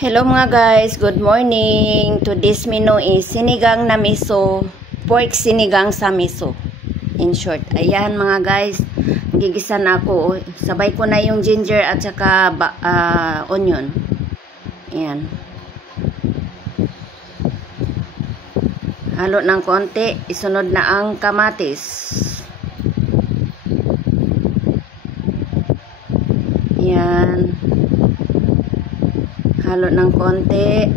Hello mga guys, good morning. Today's menu is sinigang na miso, pork sinigang sa miso. In short, ayan mga guys, gigisa na ako. Sabay ko na yung ginger at saka onion. Ayan. Halo ng konti, isunod na ang kamatis. Ayan. Halo ng konti.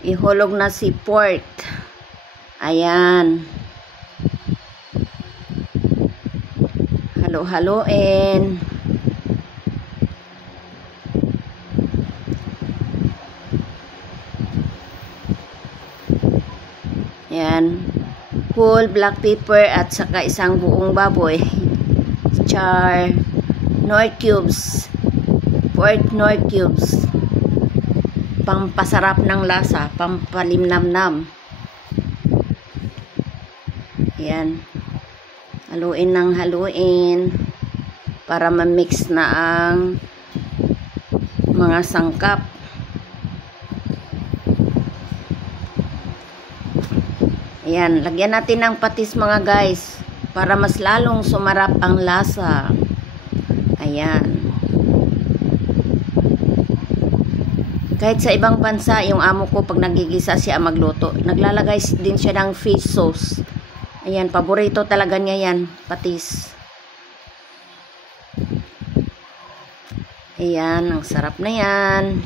Ihulog na si pork. Ayan. Halo-haloin. Ayan. Whole black pepper at saka isang buong baboy. Char. Nor cubes. Pork nor cubes. Pampasarap ng lasa. Pampalimnamnam. Ayan. Haluin ng haluin. Para ma-mix na ang mga sangkap. Ayan, lagyan natin ng patis mga guys para mas lalong sumarap ang lasa. Ayan. Kahit sa ibang bansa, yung amo ko pag nagigisa siya magluto, naglalagay din siya ng fish sauce. Ayan, paborito talaga niya yan, patis. Ayan, ang sarap na yan.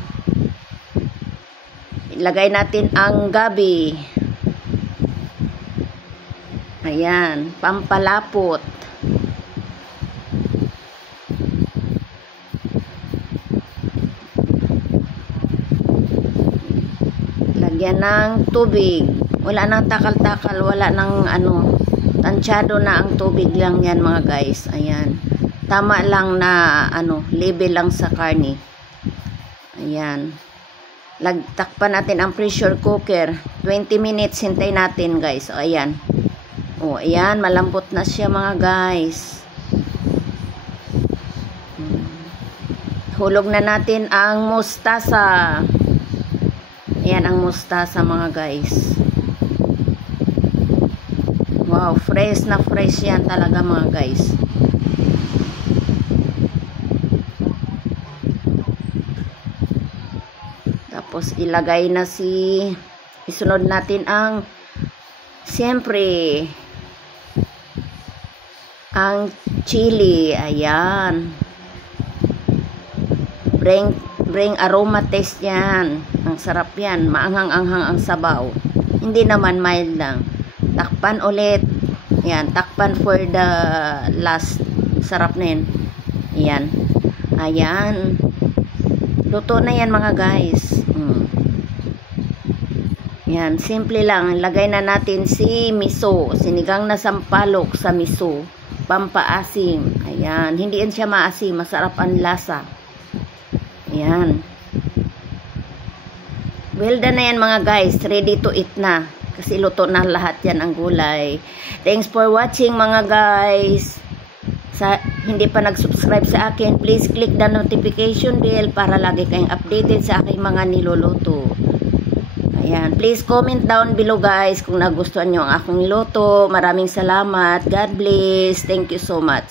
Ilagay natin ang gabi. Ayan, pampalapot. Lagyan ng tubig. Wala nang takal-takal, wala nang tansyado na ang tubig lang yan mga guys. Ayan. Tama lang na level lang sa karne. Ayan. Takpan natin ang pressure cooker. 20 minutes hintay natin guys. O, ayan. O, ayan, malambot na siya mga guys. Hulog na natin ang mustasa. Ayan ang mustasa mga guys. Wow, fresh na fresh yan talaga mga guys. Tapos ilagay na isunod natin ang siyempre ang chili. Ayan. Bring aroma taste yan. Ang sarap yan. Maanghang-anghang ang sabaw. Hindi naman mild lang. Takpan ulit. Ayan. Takpan for the last. Sarap na yan. Ayan. Ayan. Luto na yan mga guys. Ayan. Simple lang. Lagay na natin si miso. Sinigang na sampalok sa miso. Pampaasim. Ayan. Hindi yan siya maasim. Masarap ang lasa. Ayan. Well done na yan mga guys. Ready to eat na. Kasi luto na lahat yan ang gulay. Thanks for watching mga guys. Hindi pa nag-subscribe sa akin, please click the notification bell para lagi kayong updated sa aking mga niluluto. Ayan. Please comment down below guys kung nagustuhan nyo ang aking luto. Maraming salamat. God bless. Thank you so much.